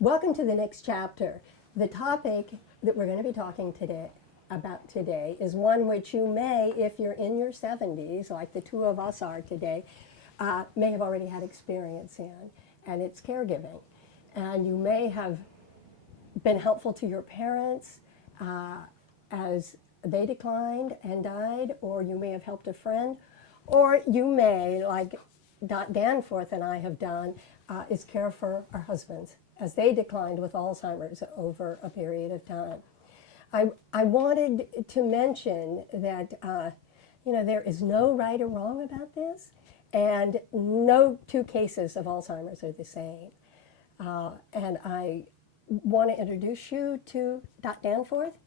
Welcome to the next chapter. The topic that we're going to be talking about today is one which you may, if you're in your 70s, like the two of us are today, may have already had experience in, and it's caregiving. And you may have been helpful to your parents as they declined and died, or you may have helped a friend, or you may, like Danforth and I have done, is care for our husbands as they declined with Alzheimer's over a period of time. I wanted to mention that there is no right or wrong about this, and no two cases of Alzheimer's are the same. And I want to introduce you to Dot Danforth.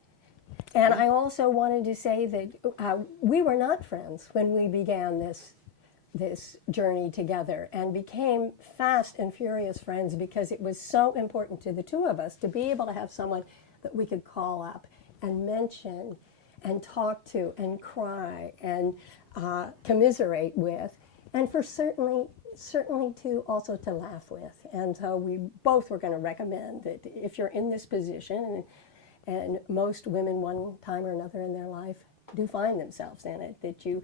And I also wanted to say that we were not friends when we began this journey together, and became fast and furious friends because it was so important to the two of us to be able to have someone that we could call up and mention and talk to and cry and commiserate with, and for certainly to also to laugh with. And so we both were going to recommend that if you're in this position, and most women one time or another in their life do find themselves in it, that you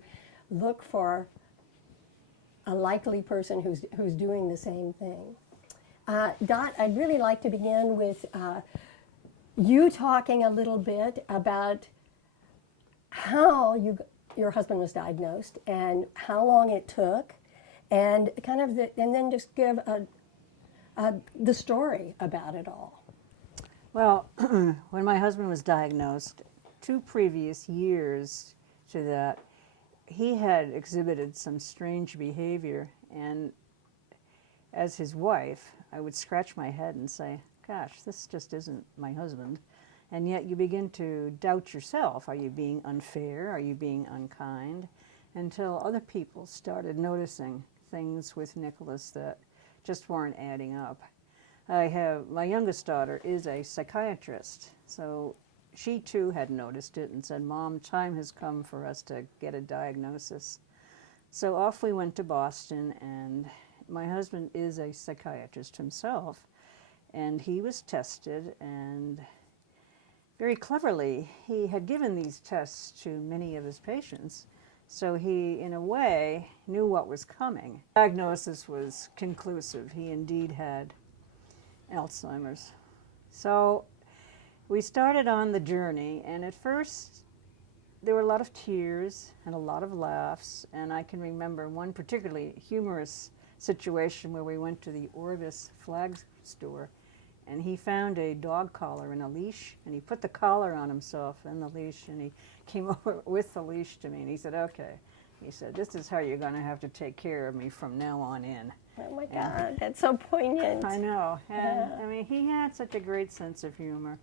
look for a likely person who's doing the same thing. Dot, I'd really like to begin with you talking a little bit about how your husband was diagnosed and how long it took, and and then just give the story about it all. Well, when my husband was diagnosed, 2 previous years to that, he had exhibited some strange behavior, and as his wife, I would scratch my head and say, gosh, this just isn't my husband. And yet you begin to doubt yourself. Are you being unfair? Are you being unkind? Until other people started noticing things with Nicholas that just weren't adding up. My youngest daughter is a psychiatrist, so she too had noticed it and said, Mom, time has come for us to get a diagnosis. So off we went to Boston, and my husband is a psychiatrist himself, and he was tested, and very cleverly he had given these tests to many of his patients, so he in a way knew what was coming. The diagnosis was conclusive. He indeed had Alzheimer's. So we started on the journey, and at first there were a lot of tears and a lot of laughs, and I can remember one particularly humorous situation where we went to the Orvis flag store, and he found a dog collar and a leash, and he put the collar on himself and the leash, and he came over with the leash to me, and he said, okay. He said, this is how you're going to have to take care of me from now on in. Oh my God, that's so poignant. I know. And I mean, he had such a great sense of humor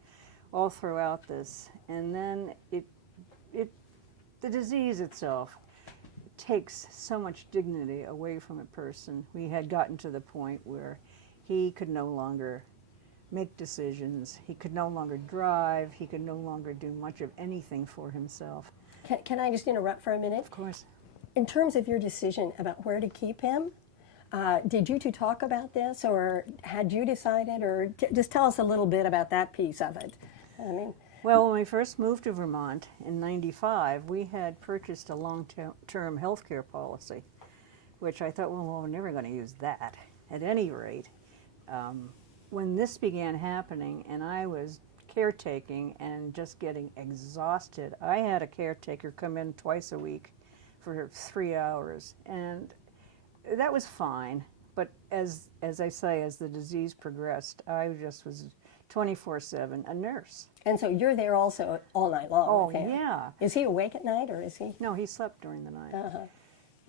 all throughout this. And then the disease itself takes so much dignity away from a person. We had gotten to the point where he could no longer make decisions. He could no longer drive. He could no longer do much of anything for himself. Can I just interrupt for a minute? Of course. In terms of your decision about where to keep him, did you two talk about this, or had you decided, or just tell us a little bit about that piece of it? I mean, well, when we first moved to Vermont in '95, we had purchased a long-term health care policy, which I thought, well, we're never going to use that. At any rate, when this began happening and I was caretaking and just getting exhausted, I had a caretaker come in twice a week for 3 hours, and that was fine. But as I say, as the disease progressed, I just was 24/7 a nurse. And so you're there also all night long. Oh, with him. yeah. Is he awake at night, or is he? No, he slept during the night.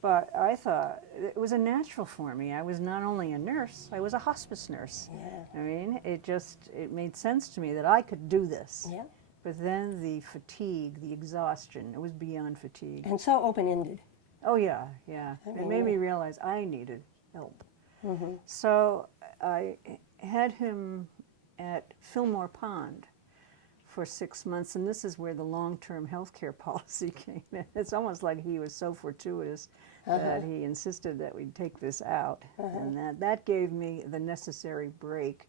But I thought it was a natural for me. I was not only a nurse, I was a hospice nurse. Yeah. I mean, it made sense to me that I could do this. Yeah. But then the fatigue, the exhaustion, it was beyond fatigue. And so open-ended. Oh, yeah, yeah. It made me realize I needed help. So I had him at Fillmore Pond for 6 months, and this is where the long-term health care policy came in. It's almost like he was so fortuitous that he insisted that we take this out, and that gave me the necessary break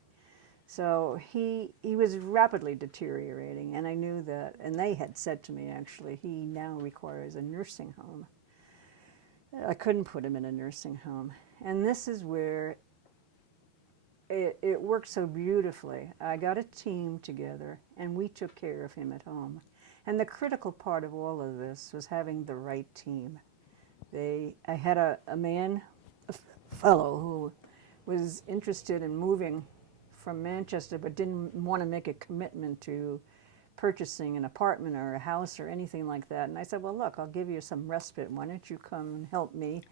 So he was rapidly deteriorating, and I knew that, and they had said to me, actually, he now requires a nursing home. I couldn't put him in a nursing home. And this is where it worked so beautifully. I got a team together, and we took care of him at home. And the critical part of all of this was having the right team. I had a fellow who was interested in moving from Manchester but didn't want to make a commitment to purchasing an apartment or a house or anything like that. And I said, well, look, I'll give you some respite. Why don't you come and help me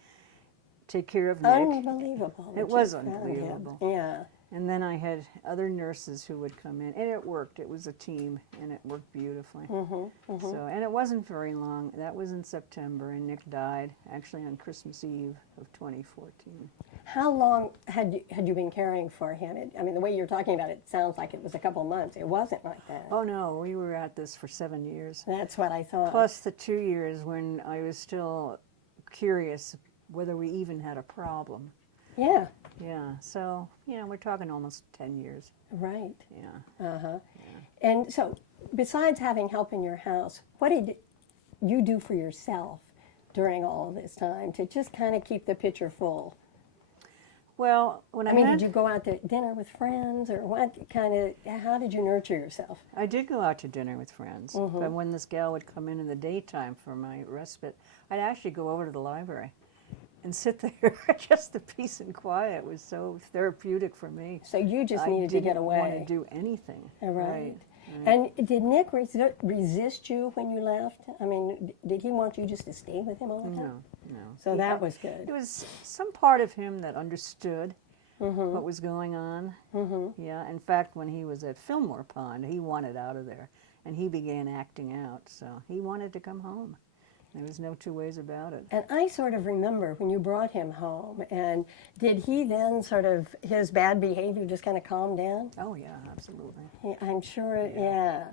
take care of Nick? Unbelievable. It was unbelievable. Yeah. And then I had other nurses who would come in, and it worked. It was a team, and it worked beautifully. So, and it wasn't very long. That was in September, and Nick died actually on Christmas Eve of 2014. How long had you been caring for him? I mean, the way you're talking about it sounds like it was a couple months. It wasn't like that. Oh no, we were at this for 7 years. That's what I thought. Plus the 2 years when I was still curious whether we even had a problem. Yeah. Yeah, so, we're talking almost 10 years. Right. Yeah. Uh-huh. Yeah. And so, besides having help in your house, what did you do for yourself during all of this time to just kind of keep the pitcher full? Well, did you go out to dinner with friends, or how did you nurture yourself? I did go out to dinner with friends, but when this gal would come in the daytime for my respite, I'd actually go over to the library and sit there. Just the peace and quiet was so therapeutic for me. So you just needed to get away. I didn't want to do anything. Right. And did Nick resist you when you left? I mean, did he want you just to stay with him all the time? No. So that was good. It was some part of him that understood what was going on. Yeah. In fact, when he was at Fillmore Pond, he wanted out of there, and he began acting out. So he wanted to come home. There was no two ways about it. And I sort of remember when you brought him home, and did he then his bad behavior just kind of calm down? Oh, yeah, absolutely. I'm sure, yeah.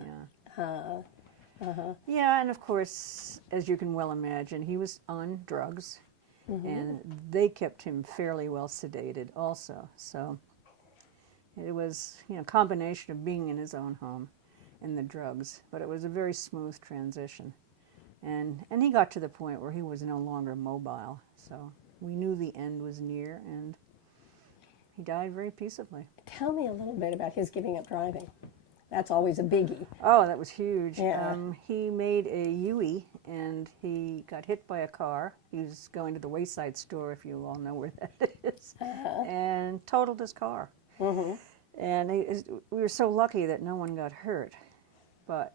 Yeah, and of course, as you can well imagine, he was on drugs, and they kept him fairly well sedated also. So it was, a combination of being in his own home and the drugs, but it was a very smooth transition. And he got to the point where he was no longer mobile, so we knew the end was near, and he died very peaceably. Tell me a little bit about his giving up driving. That's always a biggie. Oh, that was huge. Yeah. He made a U-E, and he got hit by a car. He was going to the Wayside store, if you all know where that is, and totaled his car. And we were so lucky that no one got hurt, but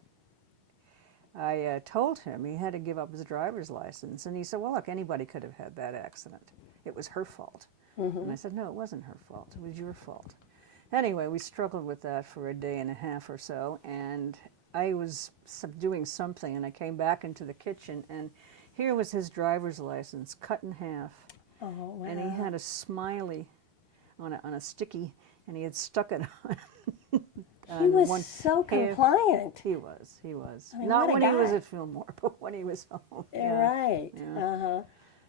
I told him he had to give up his driver's license, and he said, well, look, anybody could have had that accident. It was her fault. And I said, no, it wasn't her fault. It was your fault. Anyway, we struggled with that for a day and a half or so, and I was doing something, and I came back into the kitchen, and here was his driver's license cut in half. Oh, wow. And he had a smiley on a sticky, and he had stuck it on. He was so compliant. He was. I mean, Not when he was guy. at Fillmore, but when he was home. Right. Yeah.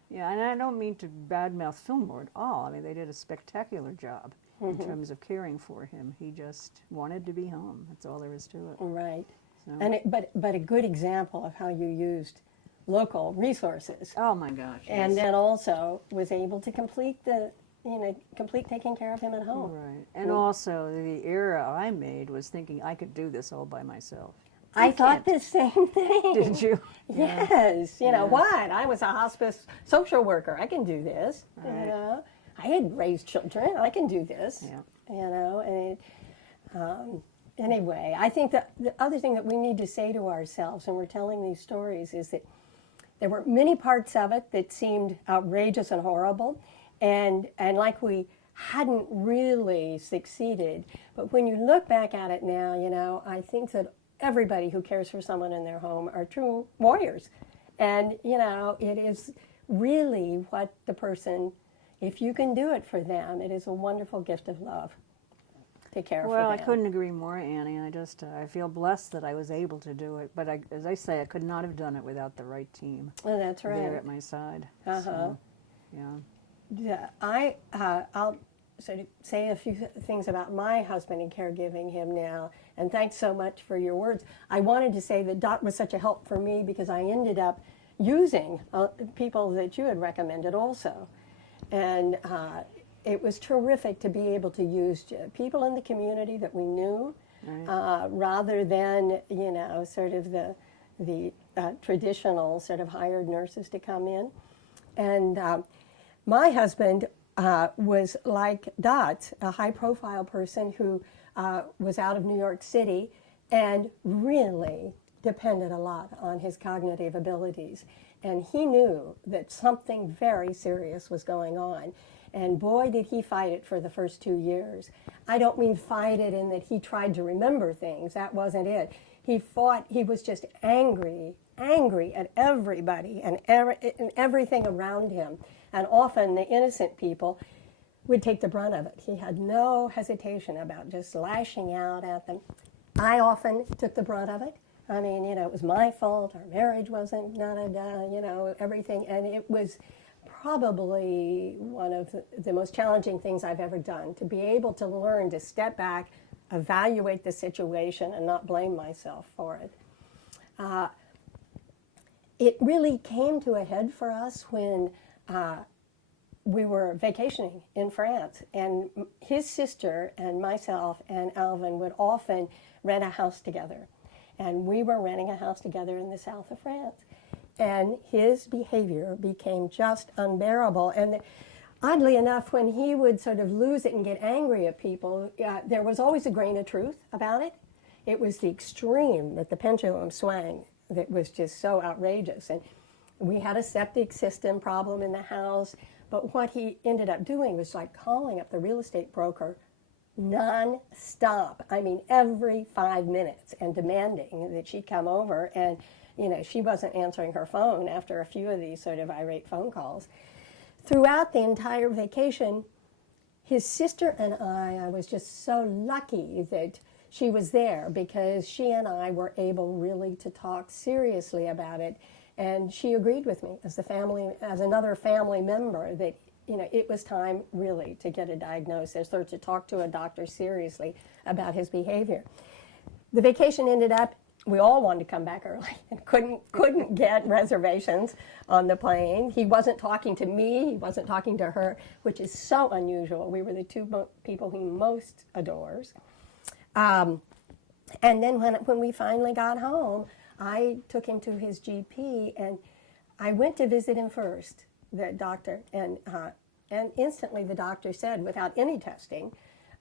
Yeah, and I don't mean to badmouth Fillmore at all. I mean, they did a spectacular job in terms of caring for him. He just wanted to be home. That's all there is to it. Right. So. And but a good example of how you used local resources. Oh my gosh. And yes. then also was able to complete taking care of him at home. Right. And also the error I made was thinking I could do this all by myself. I thought the same thing. Did you? Yes. You know what? I was a hospice social worker. I can do this. Right. I had raised children. I can do this. Yeah. And anyway, I think that the other thing that we need to say to ourselves when we're telling these stories is that there were many parts of it that seemed outrageous and horrible, and like we hadn't really succeeded. But when you look back at it now, I think that everybody who cares for someone in their home are true warriors. And, it is really what the person, if you can do it for them, it is a wonderful gift of love to care for them. Well, I couldn't agree more, Annie. I feel blessed that I was able to do it. But as I say, I could not have done it without the right team. Oh, that's right. There at my side. So, yeah. Yeah, I'll sort of say a few things about my husband and caregiving him now. And thanks so much for your words. I wanted to say that Dot was such a help for me because I ended up using people that you had recommended also. And it was terrific to be able to use people in the community that we knew, right, rather than, you know, sort of the traditional sort of hired nurses to come in. And my husband was like Dot, a high-profile person who was out of New York City and really depended a lot on his cognitive abilities. And he knew that something very serious was going on. And boy, did he fight it for the first 2 years. I don't mean fight it in that he tried to remember things. That wasn't it. He fought, he was just angry at everybody and everything around him. And often the innocent people would take the brunt of it. He had no hesitation about just lashing out at them. I often took the brunt of it. I mean, you know, it was my fault. Our marriage wasn't, you know, everything. And it was probably one of the most challenging things I've ever done, to be able to learn to step back, evaluate the situation, and not blame myself for it. It really came to a head for us when we were vacationing in France, and his sister and myself and Alvin would often rent a house together. And we were renting a house together in the south of France. And his behavior became just unbearable. And oddly enough, when he would sort of lose it and get angry at people, there was always a grain of truth about it. It was the extreme that the pendulum swung that was just so outrageous. And we had a septic system problem in the house, but what he ended up doing was like calling up the real estate broker non-stop. I mean, every 5 minutes, and demanding that she come over. And, you know, she wasn't answering her phone after a few of these sort of irate phone calls. Throughout the entire vacation, his sister and I was just so lucky that she was there, because she and I were able really to talk seriously about it. And she agreed with me as another family member, that, you know, it was time really to get a diagnosis or to talk to a doctor seriously about his behavior. The vacation ended up, we all wanted to come back early and couldn't get reservations on the plane. He wasn't talking to me, he wasn't talking to her, which is so unusual. We were the two people he most adores. And then when we finally got home, I took him to his GP, and I went to visit him first, the doctor, and instantly the doctor said, without any testing,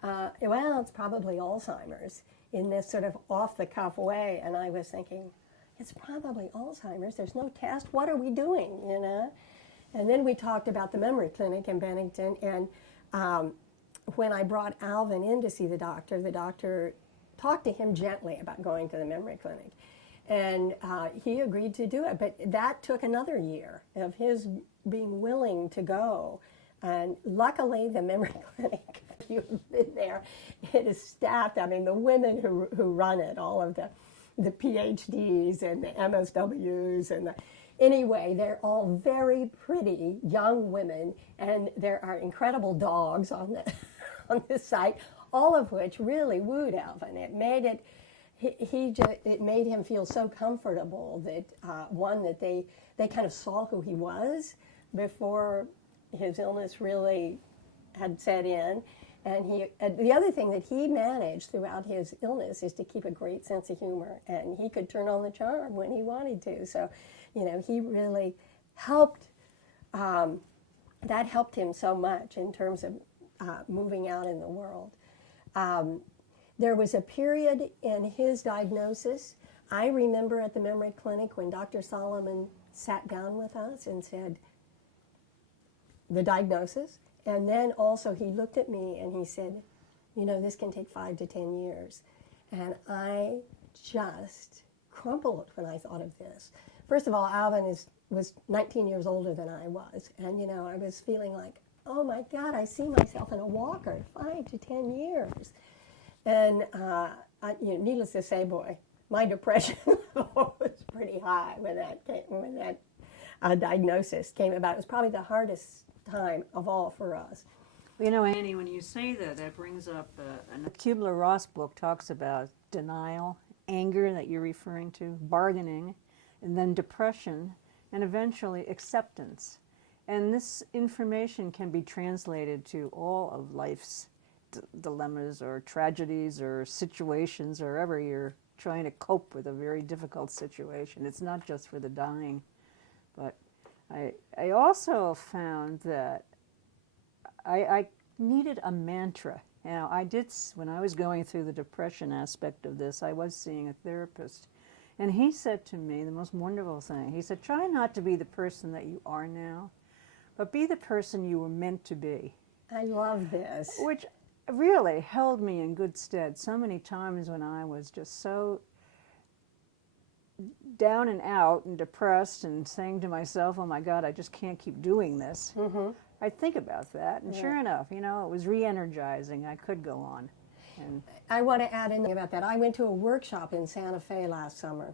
well, it's probably Alzheimer's, in this sort of off-the-cuff way. And I was thinking, it's probably Alzheimer's, there's no test, what are we doing, you know? And then we talked about the memory clinic in Bennington, and when I brought Alvin in to see the doctor talked to him gently about going to the memory clinic. And he agreed to do it, but that took another year of his being willing to go. And luckily, the memory clinic, if you've been there, it is staffed. I mean, the women who run it, all of the PhDs and the MSWs, and anyway, they're all very pretty young women, and there are incredible dogs on the site, all of which really wooed Alvin. It made it made him feel so comfortable that that they kind of saw who he was before his illness really had set in. And the other thing that he managed throughout his illness is to keep a great sense of humor, and he could turn on the charm when he wanted to. So, you know, he really helped. That helped him so much in terms of moving out in the world. There was a period in his diagnosis, I remember at the memory clinic when Dr. Solomon sat down with us and said, the diagnosis, and then also he looked at me and he said, you know, this can take 5 to 10 years. And I just crumpled when I thought of this. First of all, Alvin was 19 years older than I was, and, you know, I was feeling like, oh my God, I see myself in a walker, 5 to 10 years. And needless to say, boy, my depression level was pretty high when that diagnosis came about. It was probably the hardest time of all for us. You know, Annie, when you say that, that brings up a Kubler-Ross book talks about denial, anger that you're referring to, bargaining, and then depression, and eventually acceptance. And this information can be translated to all of life's dilemmas or tragedies or situations, or wherever you're trying to cope with a very difficult situation. It's not just for the dying. But I also found that I needed a mantra. Now, when I was going through the depression aspect of this, I was seeing a therapist. And he said to me the most wonderful thing. He said, try not to be the person that you are now, but be the person you were meant to be. I love this. Which really held me in good stead so many times when I was just so down and out and depressed and saying to myself, oh my God, I just can't keep doing this. I'd think about that, and sure enough, you know, it was re-energizing. I could go on. And I want to add in about that. I went to a workshop in Santa Fe last summer,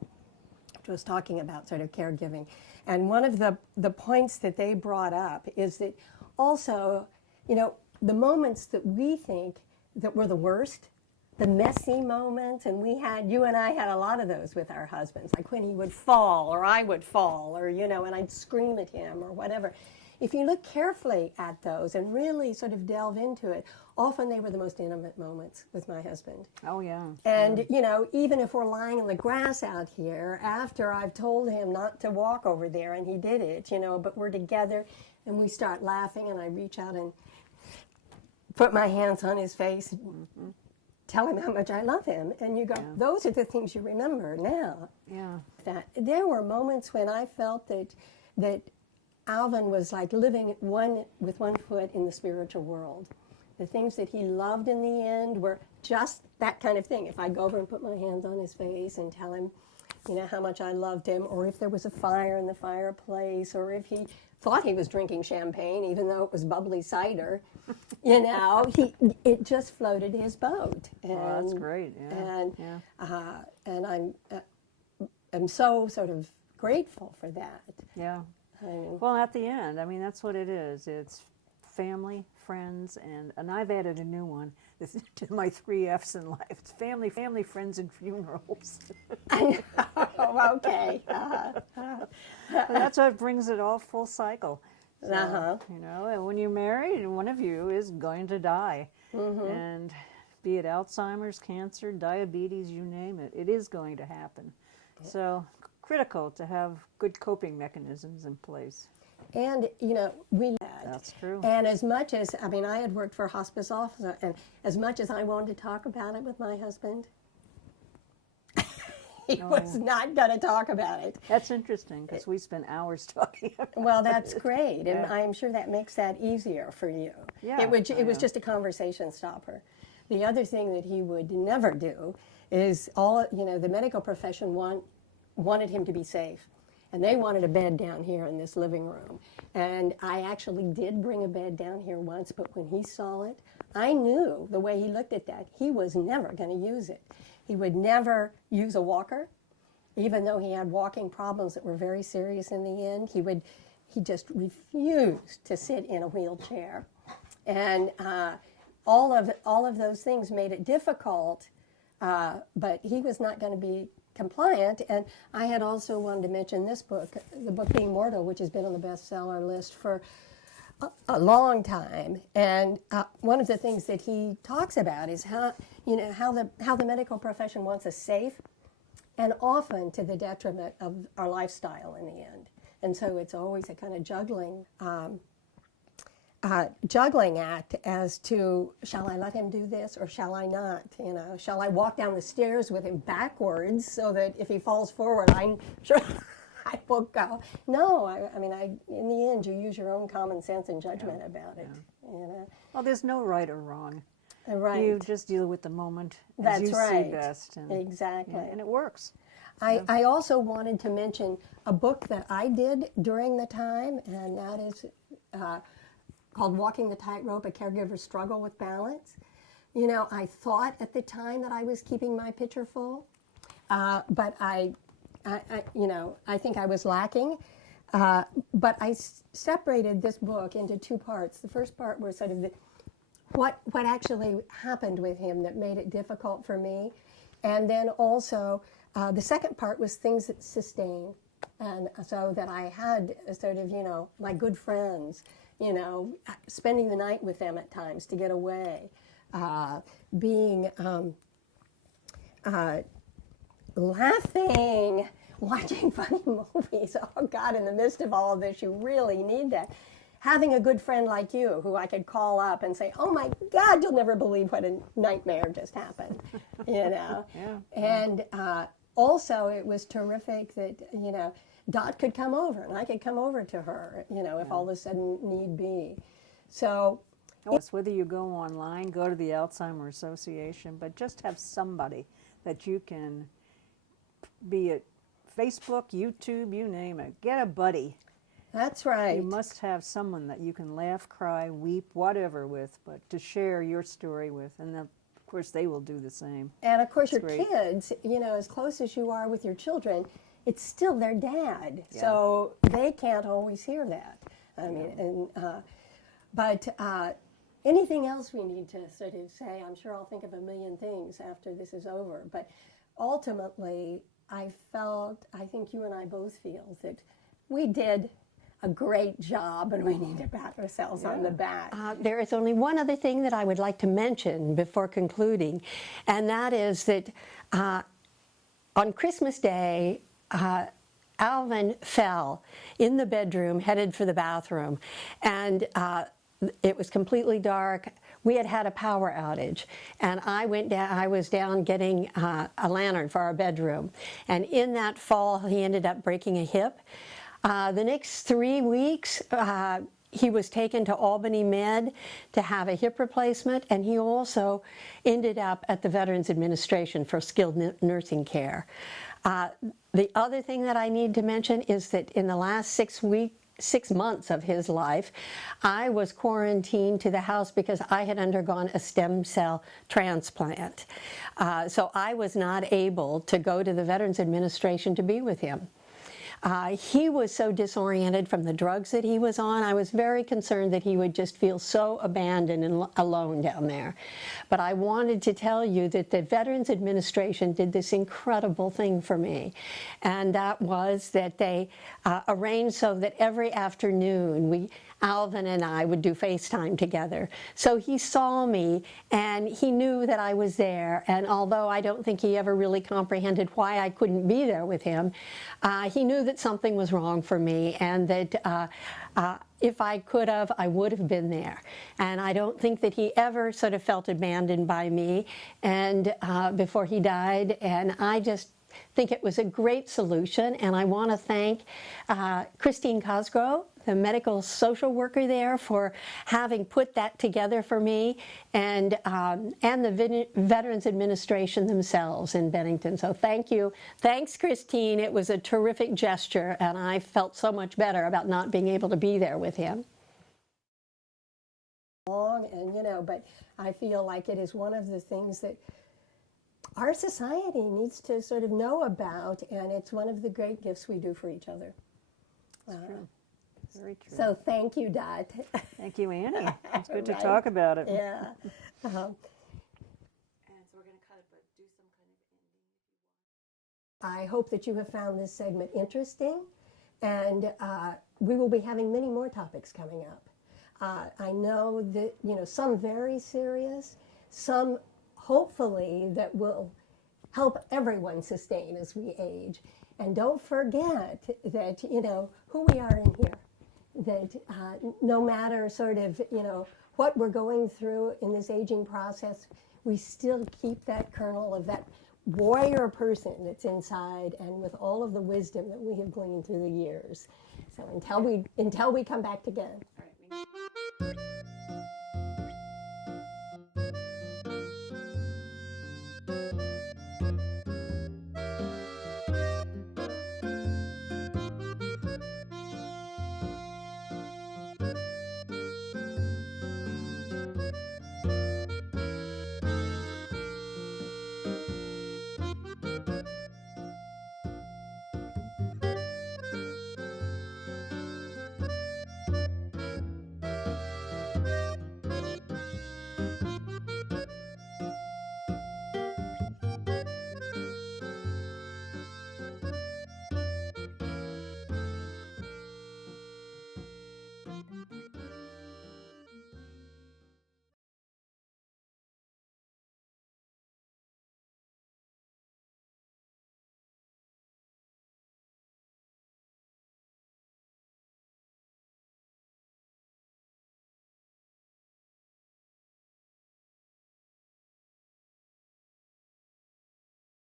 which was talking about sort of caregiving. And one of the points that they brought up is that also, you know, the moments that we think that were the worst, the messy moments, and you and I had a lot of those with our husbands, like when he would fall or I would fall, or, you know, and I'd scream at him or whatever. If you look carefully at those and really sort of delve into it, often they were the most intimate moments with my husband. oh yeah. And, you know, even if we're lying in the grass out here, after I've told him not to walk over there, and he did it, you know, but we're together and we start laughing, and I reach out and put my hands on his face, tell him how much I love him. And you go, those are the things you remember now. Yeah. That there were moments when I felt that Alvin was like living with one foot in the spiritual world. The things that he loved in the end were just that kind of thing. If I go over and put my hands on his face and tell him, you know, how much I loved him, or if there was a fire in the fireplace, or if he thought he was drinking champagne, even though it was bubbly cider, you know, it just floated his boat. And, Well, that's great. Yeah. And I'm so sort of grateful for that. Yeah. Well, at the end, I mean, that's what it is. It's family, friends, and I've added a new one to my 3 F's in life. It's family, friends, and funerals. I know. Okay. But that's what brings it all full cycle. So, you know, and when you're married, one of you is going to die. And be it Alzheimer's, cancer, diabetes, you name it, it is going to happen. So critical to have good coping mechanisms in place. And, you know, That's true. And as much as, I mean, I had worked for a hospice officer, and as much as I wanted to talk about it with my husband, he was not going to talk about it. That's interesting, because we spent hours talking about it. Well, that's great, and I'm sure that makes that easier for you. Yeah, It was just a conversation stopper. The other thing that he would never do is the medical profession wanted him to be safe. And they wanted a bed down here in this living room. And I actually did bring a bed down here once, but when he saw it, I knew the way he looked at that, he was never going to use it. He would never use a walker, even though he had walking problems that were very serious in the end. He just refused to sit in a wheelchair. And all of those things made it difficult, but he was not going to be compliant. And I had also wanted to mention this book, the book Being Mortal, which has been on the bestseller list for a long time. And one of the things that he talks about is how the medical profession wants us safe, and often to the detriment of our lifestyle in the end. And so it's always a kind of juggling act as to, shall I let him do this or shall I not? You know, shall I walk down the stairs with him backwards so that if he falls forward, I'm sure I will go. No, I mean, in the end, you use your own common sense and judgment about it. You know? Well, there's no right or wrong. Right. You just deal with the moment as That's you right. see best. And, Exactly. and it works. I also wanted to mention a book that I did during the time, and that is called Walking the Tightrope, A Caregiver's Struggle with Balance. You know, I thought at the time that I was keeping my pitcher full, but I think I was lacking. But I separated this book into 2 parts. The first part were sort of what actually happened with him that made it difficult for me. And then also, the second part was things that sustain. And so that I had sort of, my good friends, spending the night with them at times to get away, being laughing, watching funny movies. Oh God, in the midst of all of this, you really need that. Having a good friend like you who I could call up and say, oh my God, you'll never believe what a nightmare just happened, Yeah. And also it was terrific that, Dot could come over and I could come over to her, if all of a sudden need be. So Whether you go online, go to the Alzheimer Association, but just have somebody that you can, be it Facebook, YouTube, you name it, get a buddy. that's right. You must have someone that you can laugh, cry, weep, whatever with, but to share your story with. And of course, they will do the same. And of course, That's your great. kids, as close as you are with your children, it's still their dad. Yeah. So they can't always hear that. I mean, but anything else we need to sort of say, I'm sure I'll think of a million things after this is over. But ultimately, I think you and I both feel that we did a great job and we need to pat ourselves on the back. There is only one other thing that I would like to mention before concluding, and that is that on Christmas Day, Alvin fell in the bedroom, headed for the bathroom, and it was completely dark. We had had a power outage, and I was down getting a lantern for our bedroom, and in that fall, he ended up breaking a hip. The next 3 weeks, he was taken to Albany Med to have a hip replacement, and he also ended up at the Veterans Administration for skilled nursing care. The other thing that I need to mention is that in the last 6 months of his life, I was quarantined to the house because I had undergone a stem cell transplant. So I was not able to go to the Veterans Administration to be with him. He was so disoriented from the drugs that he was on. I was very concerned that he would just feel so abandoned and alone down there. But I wanted to tell you that the Veterans Administration did this incredible thing for me. And that was that they arranged so that every afternoon Alvin and I would do FaceTime together. So he saw me and he knew that I was there. And although I don't think he ever really comprehended why I couldn't be there with him, he knew that something was wrong for me and that if I could have, I would have been there. And I don't think that he ever sort of felt abandoned by me and before he died. And I just think it was a great solution. And I want to thank Christine Cosgrove, the medical social worker there, for having put that together for me, and the Veterans Administration themselves in Bennington. So thank you. Thanks, Christine. It was a terrific gesture, and I felt so much better about not being able to be there with him. And but I feel like it is one of the things that our society needs to sort of know about, and it's one of the great gifts we do for each other. True. Very true. So thank you, Dot. Thank you, Annie. It's good to Right. talk about it. Yeah. And so we're going to cut it, but do some kind of ending. I hope that you have found this segment interesting, and we will be having many more topics coming up. I know that some very serious, some hopefully that will help everyone sustain as we age. And don't forget that who we are in here. That no matter sort of what we're going through in this aging process, we still keep that kernel of that warrior person that's inside, and with all of the wisdom that we have gleaned through the years. So until we come back again. All right.